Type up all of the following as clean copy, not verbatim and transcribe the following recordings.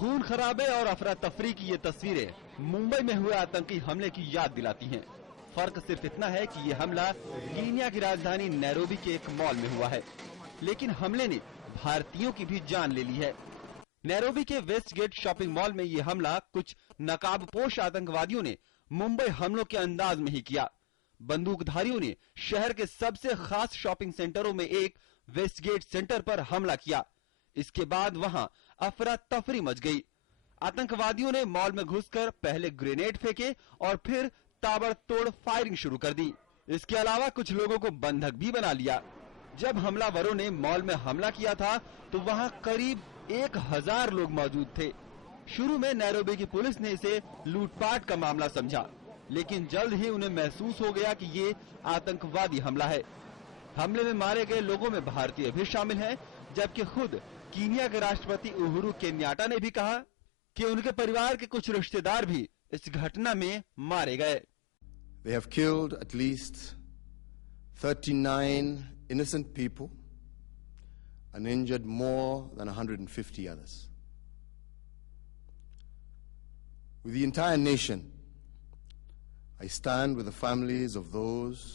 खून खराबे और अफरा तफरी की ये तस्वीरें मुंबई में हुए आतंकी हमले की याद दिलाती हैं। फर्क सिर्फ इतना है कि ये हमला कीनिया की राजधानी नैरोबी के एक मॉल में हुआ है, लेकिन हमले ने भारतीयों की भी जान ले ली है। नैरोबी के वेस्ट गेट शॉपिंग मॉल में ये हमला कुछ नकाबपोश आतंकवादियों ने मुंबई हमलों के अंदाज में ही किया। बंदूकधारियों ने शहर के सबसे खास शॉपिंग सेंटरों में एक वेस्ट गेट सेंटर पर हमला किया। इसके बाद वहां अफरा तफरी मच गई। आतंकवादियों ने मॉल में घुसकर पहले ग्रेनेड फेंके और फिर ताबड़तोड़ फायरिंग शुरू कर दी। इसके अलावा कुछ लोगों को बंधक भी बना लिया। जब हमलावरों ने मॉल में हमला किया था तो वहां करीब 1000 लोग मौजूद थे। शुरू में नैरोबी की पुलिस ने इसे लूटपाट का मामला समझा, लेकिन जल्द ही उन्हें महसूस हो गया कि ये आतंकवादी हमला है। हमले में मारे गए लोगों में भारतीय भी शामिल हैं, जबकि खुद कीनिया के राष्ट्रपति उहुरु केन्याटा ने भी कहा कि उनके परिवार के कुछ रिश्तेदार भी इस घटना में मारे गए। They have killed at least 39 innocent people and injured more than 150 others. With the entire nation, I stand with the families of those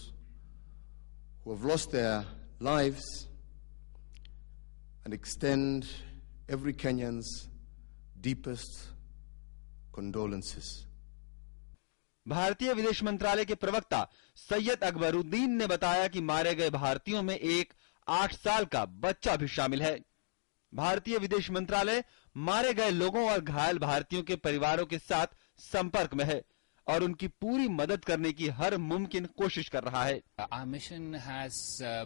who have lost their lives and extend every Kenyan's deepest condolences. भारतीय विदेश मंत्रालय के प्रवक्ता सैयद अकबरुद्दीन ने बताया कि मारे गए भारतीयों में एक 8 साल का बच्चा भी शामिल है। भारतीय विदेश मंत्रालय मारे गए लोगों और घायल भारतीयों के परिवारों के साथ संपर्क में है और उनकी पूरी मदद करने की हर मुमकिन कोशिश कर रहा है। Our mission has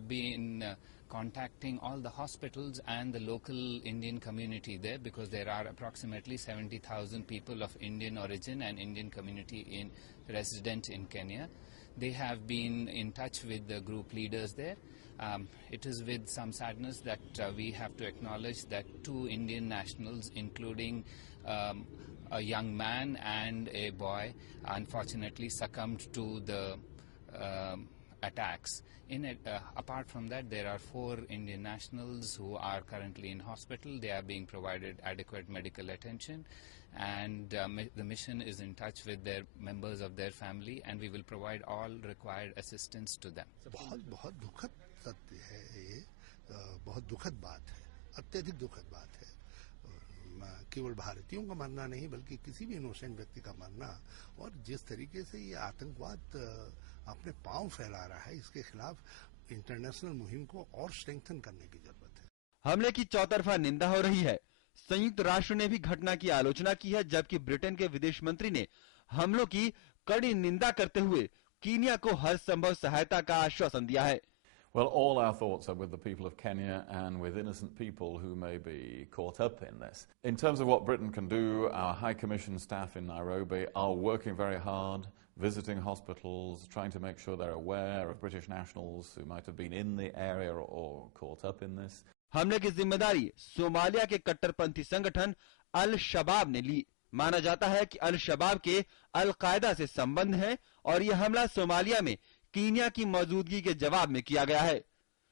been contacting all the hospitals and the local Indian community there, because there are approximately 70,000 people of Indian origin and Indian community resident in Kenya. They have been in touch with the group leaders there. It is with some sadness that we have to acknowledge that 2 Indian nationals, including a young man and a boy, unfortunately succumbed to the attacks. Apart from that, there are 4 Indian nationals who are currently in hospital. They are being provided adequate medical attention, and the mission is in touch with their members of their family, and we will provide all required assistance to them. बहुत दुखद सत्य है ये, बहुत दुखद बात है, अत्यधिक दुखद बात है। केवल भारतीयों का मरना नहीं, बल्कि किसी भी इनोसेंट व्यक्ति का मरना, और जिस तरीके से ये आतंकवाद अपने पांव फैला रहा है, इसके खिलाफ इंटरनेशनल मुहिम को और स्ट्रेंथन करने की जरूरत है। हमले की चौतरफा निंदा हो रही है। संयुक्त राष्ट्र ने भी घटना की आलोचना की है, जबकि ब्रिटेन के विदेश मंत्री ने हमलों की कड़ी निंदा करते हुए कीनिया को हर संभव सहायता का आश्वासन दिया है। Well, all our thoughts are with the people of Kenya and with innocent people who may be caught up in this. In terms of what Britain can do, our High Commission staff in Nairobi are working very hard, visiting hospitals, trying to make sure they're aware of British nationals who might have been in the area or caught up in this. हमले की जिम्मेदारी Somalia के कट्टरपंथी संगठन अल शबाब ने ली। माना जाता है कि अल शबाब के अल कायदा से संबंध है और यह हमला सोमालिया में कीनिया की मौजूदगी के जवाब में किया गया है।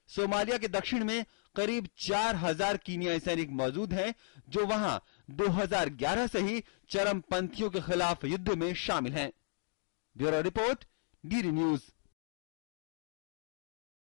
सोमालिया के दक्षिण में करीब 4000 कीनियाई सैनिक मौजूद हैं, जो वहां 2011 से ही चरमपंथियों के खिलाफ युद्ध में शामिल हैं। Bureau report, DD news.